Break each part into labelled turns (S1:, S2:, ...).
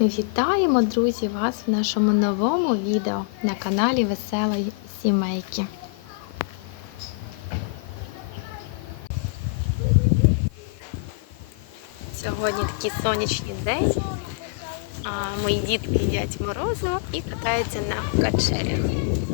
S1: Вітаємо, друзі, вас в нашому новому відео на каналі Веселої Сімейки. Сьогодні такий сонячний день. Мої дітки їдять морозиво і катаються на качелях.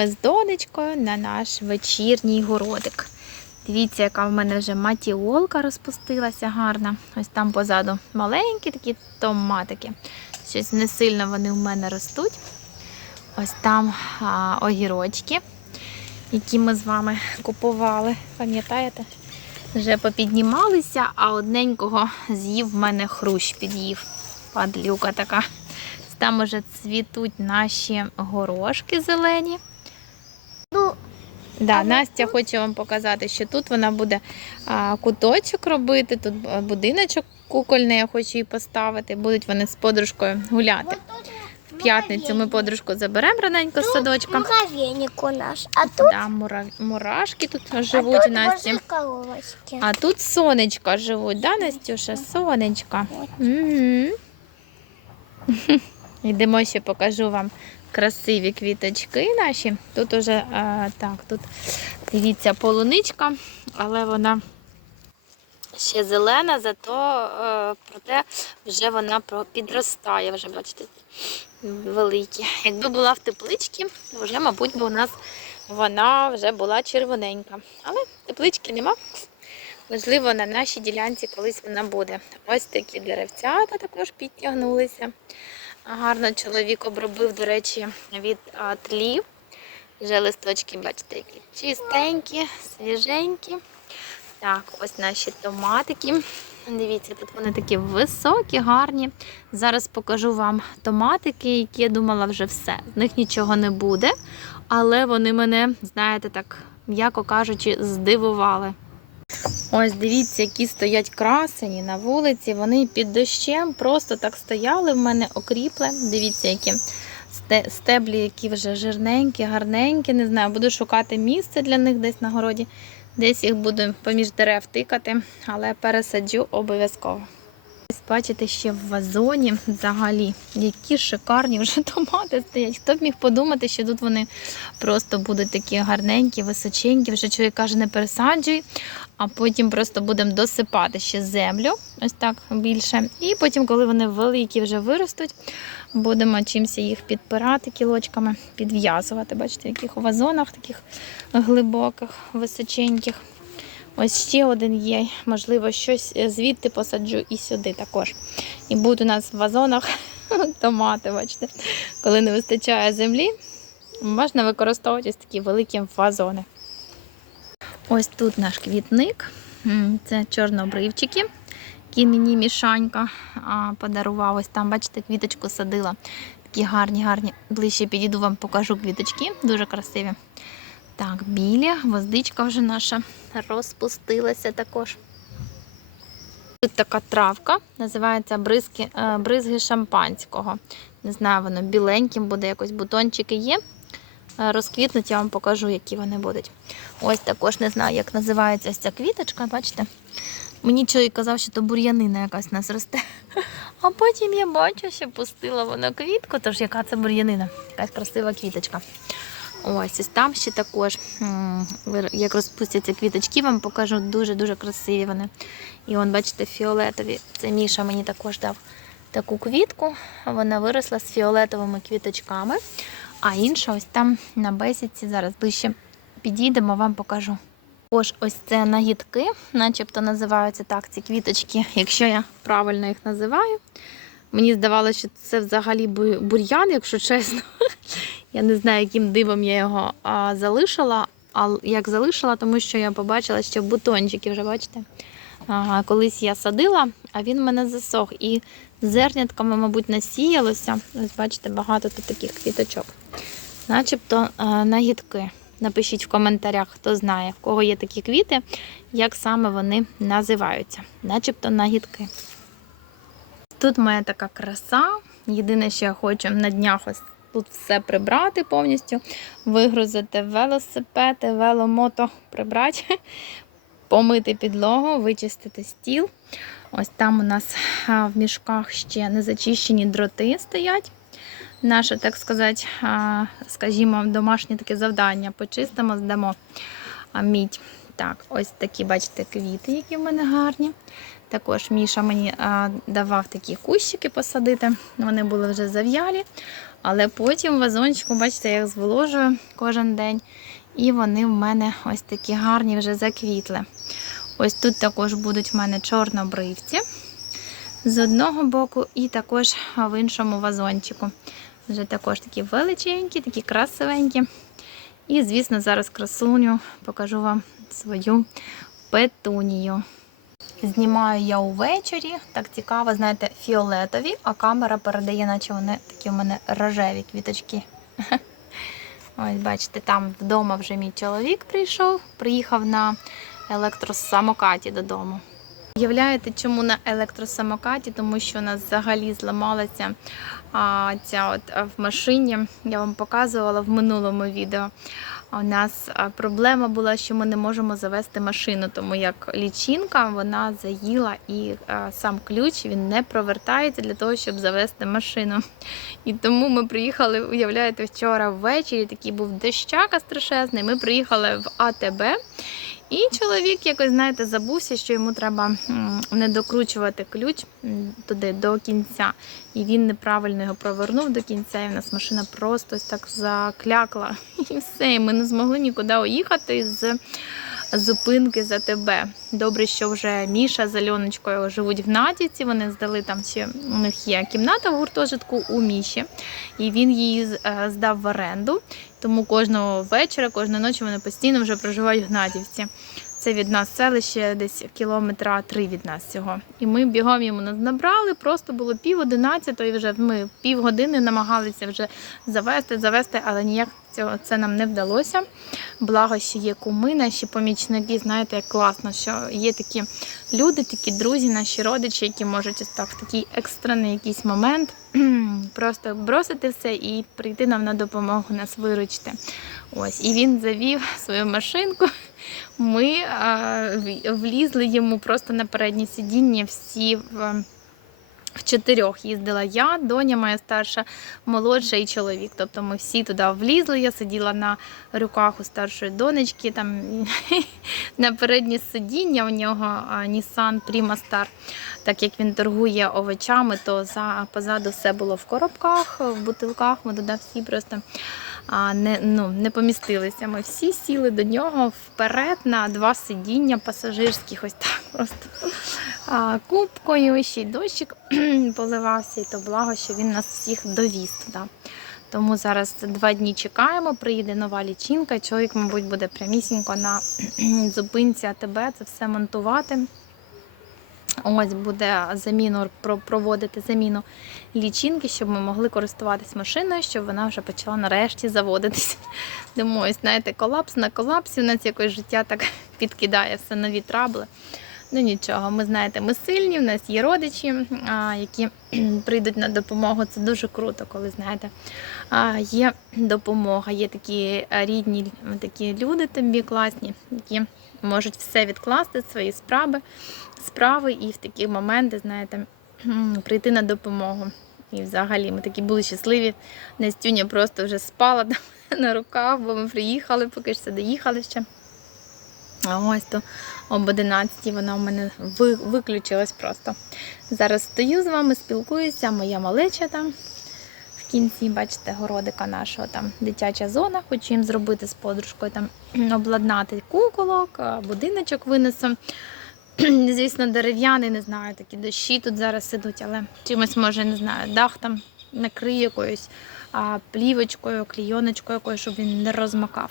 S1: Ми з донечкою на наш вечірній городик. Дивіться, яка в мене вже матіолка розпустилася гарна. Ось там позаду маленькі такі томатики. Щось не сильно вони в мене ростуть. Ось там а, огірочки, які ми з вами купували. Пам'ятаєте? Вже попіднімалися, а одненького з'їв в мене хрущ під'їв. Падлюка така. Там уже цвітуть наші горошки зелені. Да, Настя
S2: тут-
S1: хоче вам показати, що тут вона буде а, куточок робити, тут будиночок кукольний, я хочу її поставити. Будуть вони з подружкою гуляти. В п'ятницю ми подружку заберемо раненько з садочка.
S2: Муравейник у нас. А тут,
S1: Да, мура... мурашки тут
S2: а
S1: живуть у
S2: тут
S1: Насті. А тут сонечка живуть, да, Настюша? Сонечка. Угу. Йдемо ще покажу вам красиві квіточки наші. Тут уже а, так, тут дивіться полуничка, але вона ще зелена, зато е, проте вже вона підростає, вже бачите, великі. Якби була в тепличці, вже, мабуть, би у нас вона вже була червоненька. Але теплички нема. Можливо, на нашій ділянці колись вона буде. Ось такі деревцята також підтягнулися. Гарно чоловік обробив, до речі, від тлів. Вже листочки, бачите, які чистенькі, свіженькі. Так, ось наші томатики. Дивіться, тут вони такі високі, гарні. Зараз покажу вам томатики, які я думала вже все. З них нічого не буде, але вони мене, знаєте, так, м'яко кажучи, здивували. Ось дивіться, які стоять красені на вулиці. Вони під дощем просто так стояли в мене окріпле. Дивіться, які стеблі, які вже жирненькі, гарненькі. Не знаю, буду шукати місце для них десь на городі. Десь їх буду поміж дерев тикати, але пересаджу обов'язково. Бачите, ще в вазоні взагалі, які шикарні вже томати стоять. Хто б міг подумати, що тут вони просто будуть такі гарненькі, височенькі. Вже чоловік каже, не пересаджуй, а потім просто будемо досипати ще землю, ось так більше. І потім, коли вони великі вже виростуть, будемо чимось їх підпирати кілочками, підв'язувати. Бачите, яких у вазонах таких глибоких, височеньких. Ось ще один є. Можливо, щось звідти посаджу і сюди також. І будуть у нас в вазонах томати, бачите. Коли не вистачає землі, можна використовувати ось такі великі вазони. Ось тут наш квітник. Це чорнобривчики, які мені мішанька подарував. Ось там, бачите, квіточку садила. Такі гарні, гарні. Ближче підійду вам покажу квіточки. Дуже красиві. Так, білі, гвоздичка вже наша розпустилася також. Тут така травка, називається бризки, е, бризги шампанського. Не знаю, воно біленьким буде, якось бутончики є. Е, Розквітнуть, я вам покажу, які вони будуть. Ось також не знаю, як називається ця квіточка, бачите? Мені чоловік казав, що то бур'янина якась у нас росте. А потім я бачу, що пустила вона квітку, тож яка це бур'янина, якась красива квіточка. Ось ось там ще також, як розпустяться квіточки, вам покажу дуже-дуже красиві вони. І он, бачите, фіолетові. Це Міша мені також дав таку квітку. Вона виросла з фіолетовими квіточками. А інша ось там на бесідці. Зараз ближче підійдемо, вам покажу. Ось ось це нагідки, начебто називаються так ці квіточки, якщо я правильно їх називаю. Мені здавалося, що це взагалі бур'ян, якщо чесно. Я не знаю, яким дивом я його а, залишила. А як залишила, тому що я побачила, що бутончики вже бачите. Ага, колись я садила, а він в мене засох. І зернятками, мабуть, насіялося. Ось бачите, багато тут таких квіточок. Начебто а, нагідки. Напишіть в коментарях, хто знає, в кого є такі квіти, як саме вони називаються. Начебто нагідки. Тут моя така краса. Єдине, що я хочу на днях ось тут все прибрати повністю, вигрузити велосипед, веломото прибрати, помити підлогу, вичистити стіл. Ось там у нас в мішках ще незачищені дроти стоять. Наше, так сказати, скажімо, домашнє таке завдання. Почистимо, здамо мідь. Так, ось такі, бачите, квіти, які в мене гарні. Також Міша мені а, давав такі кущики посадити. Вони були вже зав'ялі. Але потім вазончику, бачите, я їх зволожую кожен день. І вони в мене ось такі гарні вже заквітли. Ось тут також будуть в мене чорнобривці з одного боку, і також в іншому вазончику. Вже також такі величенькі, такі красивенькі. І, звісно, зараз красуню покажу вам свою петунію. Знімаю я увечері, так цікаво, знаєте, фіолетові, а камера передає, наче вони такі у мене рожеві квіточки. Ось, бачите, там вдома вже мій чоловік прийшов, приїхав на електросамокаті додому. Уявляєте, чому на електросамокаті? Тому що у нас взагалі зламалася а, ця от в машині. Я вам показувала в минулому відео. У нас проблема була, що ми не можемо завести машину, тому як лічинка вона заїла і сам ключ він не провертається для того, щоб завести машину. І тому ми приїхали, уявляєте, вчора ввечері такий був дощака страшезний. Ми приїхали в АТБ. І чоловік якось, знаєте, забувся, що йому треба не докручувати ключ туди до кінця. І він неправильно його провернув до кінця, і в нас машина просто ось так заклякла. І все, і ми не змогли нікуди уїхати з зупинки за тебе. Добре, що вже Міша з Альоночкою живуть в Надіці. Вони здали там ще у них є кімната в гуртожитку у Міші, і він її е, здав в оренду. Тому кожного вечора, кожної ночі вони постійно вже проживають в Гнадівці. Це від нас селище десь кілометра три від нас цього. І ми бігом йому набрали, просто було пів одинадцятої, вже ми півгодини намагалися вже завести, завести, але ніяк цього це нам не вдалося. Благо, що є куми, наші помічники, знаєте, як класно, що є такі люди, такі друзі, наші родичі, які можуть так в такий екстрений якийсь момент просто бросити все і прийти нам на допомогу, нас виручити. Ось, і він завів свою машинку. Ми влізли йому просто на переднє сидіння всі в. В чотирьох їздила я, доня моя старша, молодша і чоловік. Тобто ми всі туди влізли. Я сиділа на руках у старшої донечки, там на переднє сидіння у нього Nissan Prima Star. Так як він торгує овочами, то за позаду все було в коробках, в бутилках. Ми туди всі просто не, ну, не помістилися. Ми всі сіли до нього вперед на два сидіння пасажирських, ось так просто а, кубкою, ще й дощик поливався, і то благо, що він нас всіх довіз туди. Тому зараз два дні чекаємо, приїде нова лічинка. Чоловік, мабуть, буде прямісінько на зупинці АТБ це все монтувати. Ось буде заміну про- проводити заміну лічинки, щоб ми могли користуватись машиною, щоб вона вже почала нарешті заводитись. Думаю, ось, знаєте, колапс на колапсі. У нас якось життя так підкидає все нові трабли. Ну нічого, ми знаєте, ми сильні, в нас є родичі, які прийдуть на допомогу. Це дуже круто, коли знаєте, є допомога, є такі рідні такі люди тобі класні, які можуть все відкласти, свої справи, справи і в такі моменти, знаєте, прийти на допомогу. І взагалі ми такі були щасливі. Настюня просто вже спала там на руках, бо ми приїхали, поки що доїхали ще. А ось то об 11 вона у мене виключилась просто. Зараз стою з вами, спілкуюся, моя малеча там. Кінці, бачите, городика нашого там дитяча зона. Хочу їм зробити з подружкою там обладнати куколок, будиночок винесу. Звісно, дерев'яний, не знаю, такі дощі тут зараз ідуть, але чимось може, не знаю, дах там накриє якоюсь а, плівочкою, клійоночкою, якою, щоб він не розмакав.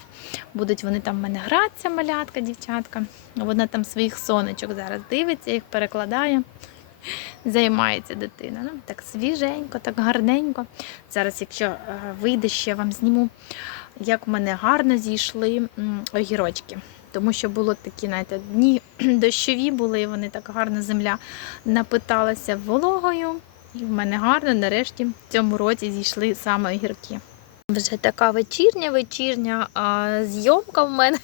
S1: Будуть вони там в мене гратися, малятка, дівчатка. Вона там своїх сонечок зараз дивиться, їх перекладає. Займається дитина. Ну, так свіженько, так гарненько. Зараз, якщо е, вийде, ще вам зніму, як в мене гарно зійшли огірочки. Тому що було такі, знаєте, дні дощові були, і вони так гарно земля напиталася вологою. І в мене гарно, нарешті, в цьому році зійшли саме огірки. Вже така вечірня, вечірня а, зйомка в мене.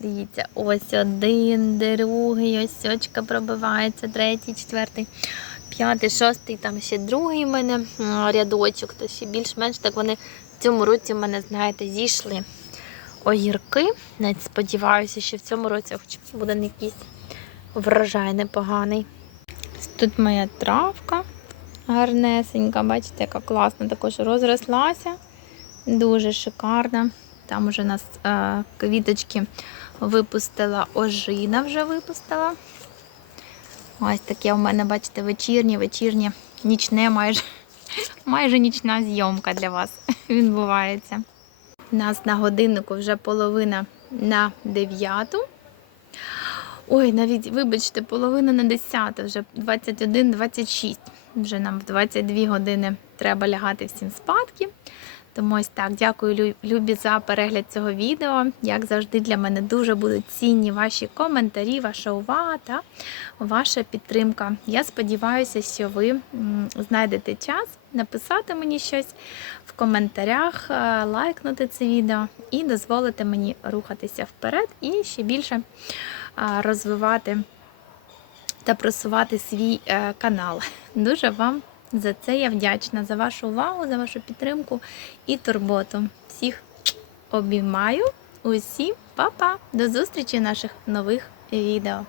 S1: Дивіться, ось один, другий, ось сочка пробивається, третій, четвертий, п'ятий, шостий, там ще другий в мене рядочок, то ще більш-менш так вони в цьому році в мене, знаєте, зійшли огірки. Навіть сподіваюся, що в цьому році хоч буде якийсь врожай непоганий. Тут моя травка гарнесенька, бачите, яка класна також розрослася. Дуже шикарна. Там уже нас е, квіточки випустила ожина, вже випустила. Ось таке у мене, бачите, вечірнє, вечірнє, нічне, майже, майже нічна зйомка для вас відбувається. У нас на годиннику вже половина на дев'яту. Ой, навіть, вибачте, половина на 10, вже 21-26. Вже нам в 22 години треба лягати всім спадки. Тому ось так, дякую, Любі, за перегляд цього відео. Як завжди, для мене дуже будуть цінні ваші коментарі, ваша увага та ваша підтримка. Я сподіваюся, що ви знайдете час написати мені щось в коментарях, е, лайкнути це відео і дозволити мені рухатися вперед і ще більше е, розвивати та просувати свій е, канал. Дуже вам за це я вдячна за вашу увагу, за вашу підтримку і турботу. Всіх обіймаю. Усім па-па! До зустрічі в наших нових відео.